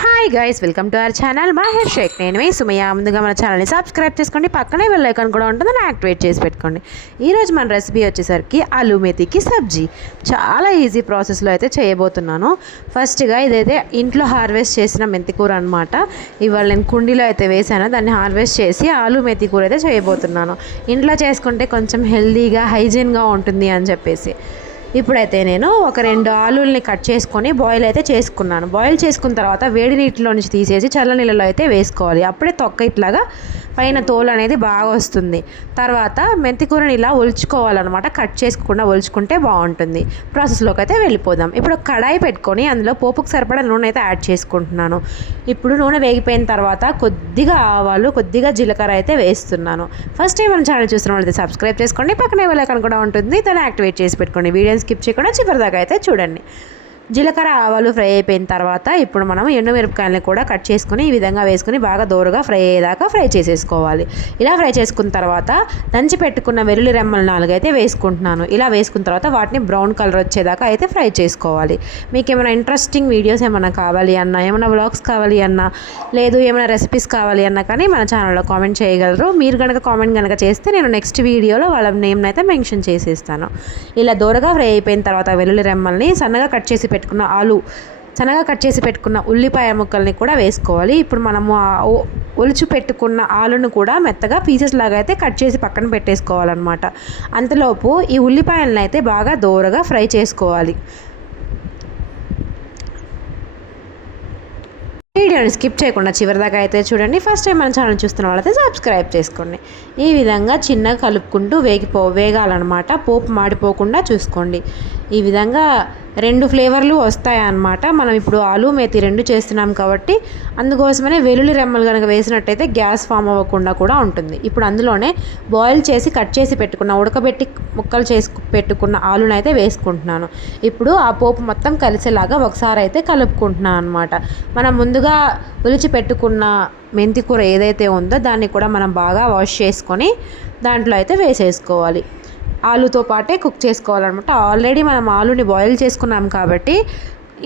Hi guys, welcome to our channel Mahir Shaikh. నేను మీ Sumayya. ముందుగా మన ఛానల్ని సబ్స్క్రైబ్ చేసుకోండి, పక్కనే బెల్ ఐకాన్ కూడా ఉంటుందని యాక్టివేట్ చేసి పెట్టుకోండి. ఈరోజు మన రెసిపీ వచ్చేసరికి ఆలూ మెథీకి సబ్జీ. చాలా ఈజీ ప్రాసెస్లో అయితే చేయబోతున్నాను. ఫస్ట్గా ఇదైతే ఇంట్లో హార్వెస్ట్ చేసిన మెంతి కూర అనమాట. ఇవాళ నేను కుండీలో అయితే వేసాను, దాన్ని హార్వెస్ట్ చేసి ఆలూ మెథీ కూర అయితే చేయబోతున్నాను. ఇంట్లో చేసుకుంటే కొంచెం హెల్దీగా హైజీన్గా ఉంటుంది అని చెప్పేసి. ఇప్పుడైతే నేను ఒక 2 ఆలూల్ని కట్ చేసుకొని బాయిల్ అయితే చేసుకున్నాను. బాయిల్ చేసుకున్న తర్వాత వేడి నీటిలో నుంచి తీసేసి చల్ల నీళ్ళలో అయితే వేసుకోవాలి. అప్పుడే తొక్క ఇట్లాగా పైన తోలు అనేది బాగా వస్తుంది. తర్వాత మెంతి కూరని ఇలా ఒలుచుకోవాలన్నమాట. కట్ చేసుకోకుండా ఒలుచుకుంటే బాగుంటుంది. ప్రాసెస్లోకి అయితే వెళ్ళిపోదాం. ఇప్పుడు కడాయి పెట్టుకొని అందులో పోపుకు సరిపడా నూనె అయితే యాడ్ చేసుకుంటున్నాను. ఇప్పుడు నూనె వేగిపోయిన తర్వాత కొద్దిగా ఆవాలు, కొద్దిగా జీలకర్ర అయితే వేస్తున్నాను. ఫస్ట్ టైం మన ఛానల్ చూస్తున్న వాళ్ళైతే సబ్స్క్రైబ్ చేసుకోండి, పక్కనే బెల్ ఐకాన్ కూడా ఉంటుంది, దాన్ని యాక్టివేట్ చేసి పెట్టుకోండి. వీడియోని స్కిప్ చేయకుండా చివరిదాకా అయితే చూడండి. జీలకర్ర ఆవాలు ఫ్రై అయిపోయిన తర్వాత ఇప్పుడు మనం ఎండుమిరపకాయలని కూడా కట్ చేసుకుని ఈ విధంగా వేసుకుని బాగా దోరగా ఫ్రై అయ్యేదాకా ఫ్రై చేసేసుకోవాలి. ఇలా ఫ్రై చేసుకున్న తర్వాత దంచి పెట్టుకున్న వెల్లుల్లి రెమ్మలు 4 అయితే వేసుకుంటున్నాను. ఇలా వేసుకున్న తర్వాత వాటిని బ్రౌన్ కలర్ వచ్చేదాకా అయితే ఫ్రై చేసుకోవాలి. మీకు ఏమైనా ఇంట్రెస్టింగ్ వీడియోస్ ఏమైనా కావాలి అన్నా, ఏమైనా వ్లాగ్స్ కావాలి అన్నా, లేదు ఏమైనా రెసిపీస్ కావాలి అన్నా కానీ మన ఛానల్లో కామెంట్ చేయగలరు. మీరు కనుక కామెంట్ కనుక చేస్తే నేను నెక్స్ట్ వీడియోలో వాళ్ళ నేమ్ని అయితే మెన్షన్ చేసేస్తాను. ఇలా దోరగా ఫ్రై అయిపోయిన తర్వాత వెల్లుల్లి రెమ్మల్ని సన్నగా కట్ చేసి పెట్టుకున్న సన్నగా కట్ చేసి పెట్టుకున్న ఉల్లిపాయ ముక్కల్ని కూడా వేసుకోవాలి. ఇప్పుడు మనము ఒలుచు పెట్టుకున్న ఆలును కూడా మెత్తగా పీసెస్ లాగా అయితే కట్ చేసి పక్కన పెట్టేసుకోవాలన్నమాట. అంతలోపు ఈ ఉల్లిపాయలను అయితే బాగా దోరగా ఫ్రై చేసుకోవాలి. వీడియోని స్కిప్ చేయకుండా చివరిదాకా అయితే చూడండి. ఫస్ట్ టైం మన ఛానల్ చూస్తున్న వాళ్ళైతే సబ్స్క్రైబ్ చేసుకోండి. ఈ విధంగా చిన్నగా కలుపుకుంటూ వేగాలన్నమాట. పోపు మాడిపోకుండా చూసుకోండి. ఈ విధంగా 2 ఫ్లేవర్లు వస్తాయన్నమాట. మనం ఇప్పుడు ఆలూ మేతి 2 చేస్తున్నాం కాబట్టి అందుకోసమనే వెల్లుల్లి రెమ్మలు కనుక వేసినట్టయితే గ్యాస్ ఫామ్ అవ్వకుండా కూడా ఉంటుంది. ఇప్పుడు అందులోనే బాయిల్ చేసి కట్ చేసి పెట్టుకున్న, ఉడకబెట్టి ముక్కలు చేసి పెట్టుకున్న ఆలూని అయితే వేసుకుంటున్నాను. ఇప్పుడు ఆ పోపు మొత్తం కలిసేలాగా ఒకసారి అయితే కలుపుకుంటున్నాను అనమాట. మనం ముందుగా ఒలిచి పెట్టుకున్న మెంతి కూర ఏదైతే ఉందో దాన్ని కూడా మనం బాగా వాష్ చేసుకొని దాంట్లో అయితే వేసేసుకోవాలి. ఆలూతో పాటే కుక్ చేసుకోవాలన్నమాట. ఆల్రెడీ మనం ఆలూని బాయిల్ చేసుకున్నాం కాబట్టి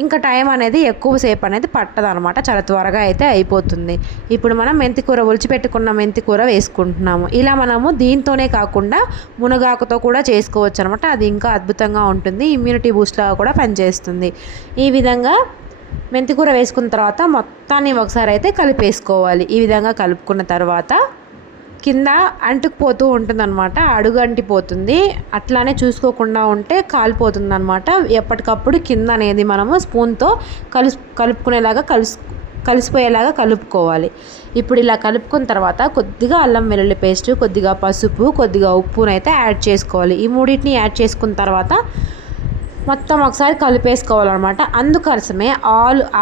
ఇంకా టైం అనేది ఎక్కువసేపు అనేది పట్టదనమాట. చాలా త్వరగా అయితే అయిపోతుంది. ఇప్పుడు మనం మెంతికూర ఒలిచిపెట్టుకున్న మెంతికూర వేసుకుంటున్నాము. ఇలా మనము దీంతోనే కాకుండా మునగాకుతో కూడా చేసుకోవచ్చు అనమాట. అది ఇంకా అద్భుతంగా ఉంటుంది. ఇమ్యూనిటీ బూస్ట్లా కూడా పనిచేస్తుంది. ఈ విధంగా మెంతికూర వేసుకున్న తర్వాత మొత్తాన్ని ఒకసారి అయితే కలిపేసుకోవాలి. ఈ విధంగా కలుపుకున్న తర్వాత కింద అంటుకుపోతూ ఉంటుందన్నమాట. అడుగు అంటిపోతుంది. అట్లానే చూసుకోకుండా ఉంటే కాలిపోతుంది అనమాట. ఎప్పటికప్పుడు కింద అనేది మనము స్పూన్తో కలుపుకునేలాగా కలిసిపోయేలాగా కలుపుకోవాలి. ఇప్పుడు ఇలా కలుపుకున్న తర్వాత కొద్దిగా అల్లం వెల్లుల్లి పేస్ట్, కొద్దిగా పసుపు, కొద్దిగా ఉప్పునైతే యాడ్ చేసుకోవాలి. ఈ మూడింటిని యాడ్ చేసుకున్న తర్వాత మొత్తం ఒకసారి కలిపేసుకోవాలన్నమాట. అందుకోసమే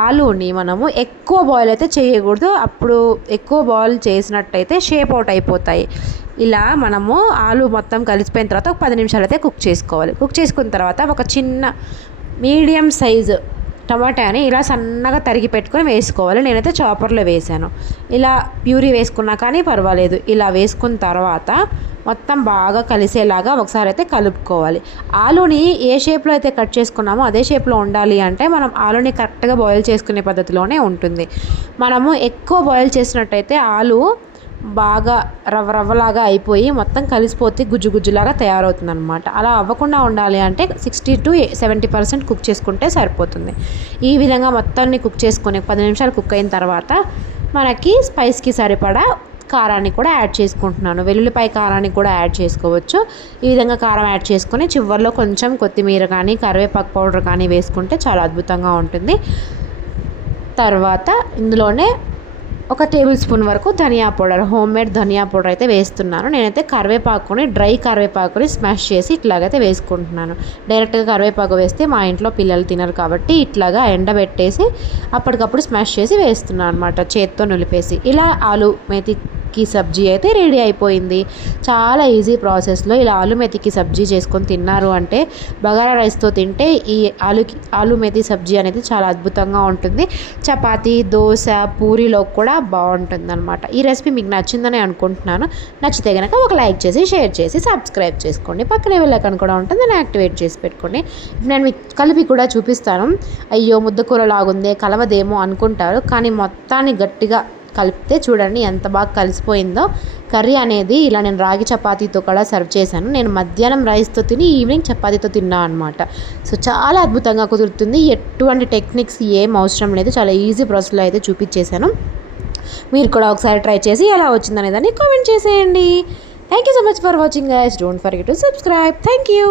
ఆలూని మనము ఎక్కువ బాయిల్ అయితే చేయకూడదు. అప్పుడు ఎక్కువ బాయిల్ చేసినట్టయితే షేప్ అవుట్ అయిపోతాయి. ఇలా మనము ఆలు మొత్తం కలిసిపోయిన తర్వాత ఒక 10 నిమిషాలు అయితే కుక్ చేసుకోవాలి. కుక్ చేసుకున్న తర్వాత ఒక చిన్న మీడియం సైజు టమాటాని ఇలా సన్నగా తరిగి పెట్టుకొని వేసుకోవాలి. నేనైతే చాపర్లో వేసాను. ఇలా ప్యూరీ వేసుకున్నా కానీ పర్వాలేదు. ఇలా వేసుకున్న తర్వాత మొత్తం బాగా కలిసేలాగా ఒకసారి అయితే కలుపుకోవాలి. ఆలూని ఏ షేప్లో అయితే కట్ చేసుకున్నామో అదే షేప్లో ఉండాలి అంటే మనం ఆలూని కరెక్ట్గా బాయిల్ చేసుకునే పద్ధతిలోనే ఉంటుంది. మనము ఎక్కువ బాయిల్ చేసినట్టయితే ఆలు బాగా రవ్వలాగా అయిపోయి మొత్తం కలిసిపోతే గుజ్జులాగా తయారవుతుంది అనమాట. అలా అవ్వకుండా ఉండాలి అంటే 60 to 70% కుక్ చేసుకుంటే సరిపోతుంది. ఈ విధంగా మొత్తాన్ని కుక్ చేసుకొని 10 నిమిషాలు కుక్ అయిన తర్వాత మనకి స్పైస్కి సరిపడా కారాన్ని కూడా యాడ్ చేసుకుంటున్నాను. వెల్లుల్లిపాయ కారాన్ని కూడా యాడ్ చేసుకోవచ్చు. ఈ విధంగా కారం యాడ్ చేసుకొని చివరిలో కొంచెం కొత్తిమీర కానీ కరివేపాకు పౌడర్ కానీ వేసుకుంటే చాలా అద్భుతంగా ఉంటుంది. తర్వాత ఇందులోనే 1 టేబుల్ స్పూన్ వరకు ధనియా పౌడర్, హోమ్మేడ్ ధనియా పౌడర్ అయితే వేస్తున్నాను. నేనైతే డ్రై కరివేపాకుని స్మాష్ చేసి ఇట్లాగైతే వేసుకుంటున్నాను. డైరెక్ట్గా కరివేపాకు వేస్తే మా ఇంట్లో పిల్లలు తినరు కాబట్టి ఇట్లాగా ఎండబెట్టేసి అప్పటికప్పుడు స్మాష్ చేసి వేస్తున్నాను అనమాట, చేత్తో నులిపేసి. ఇలా ఆలు మేతి మెథీకి సబ్జీ అయితే రెడీ అయిపోయింది. చాలా ఈజీ ప్రాసెస్లో ఇలా ఆలు మెథీకి సబ్జీ చేసుకొని తిన్నారు అంటే బగారా రైస్తో తింటే ఈ ఆలు మెథీ సబ్జీ అనేది చాలా అద్భుతంగా ఉంటుంది. చపాతీ, దోశ, పూరీలో కూడా బాగుంటుంది అనమాట. ఈ రెసిపీ మీకు నచ్చిందని అనుకుంటున్నాను. నచ్చితే కనుక ఒక లైక్ చేసి, షేర్ చేసి, సబ్స్క్రైబ్ చేసుకోండి. పక్కనే బెల్ ఐకాన్ కూడా ఉంటుంది, దాన్ని యాక్టివేట్ చేసి పెట్టుకోండి. నేను మీకు కలిపి కూడా చూపిస్తాను. అయ్యో ముద్దకూర లాగుందే కలవదేమో అనుకుంటారు, కానీ మొత్తాన్ని గట్టిగా కలిపితే చూడండి ఎంత బాగా కలిసిపోయిందో. కర్రీ అనేది ఇలా నేను రాగి చపాతీతో కూడా సర్వ్ చేశాను. నేను మధ్యాహ్నం రైస్తో తిని ఈవినింగ్ చపాతీతో తిన్నా అనమాట. సో చాలా అద్భుతంగా కుదురుతుంది. ఎటువంటి టెక్నిక్స్ ఏం అవసరం లేదు, చాలా ఈజీ ప్రాసెస్లో అయితే చూపించేశాను. మీరు కూడా ఒకసారి ట్రై చేసి ఎలా వచ్చిందనే దాన్ని కామెంట్ చేసేయండి. Thank you so much for watching guys. Don't forget to subscribe. Thank you.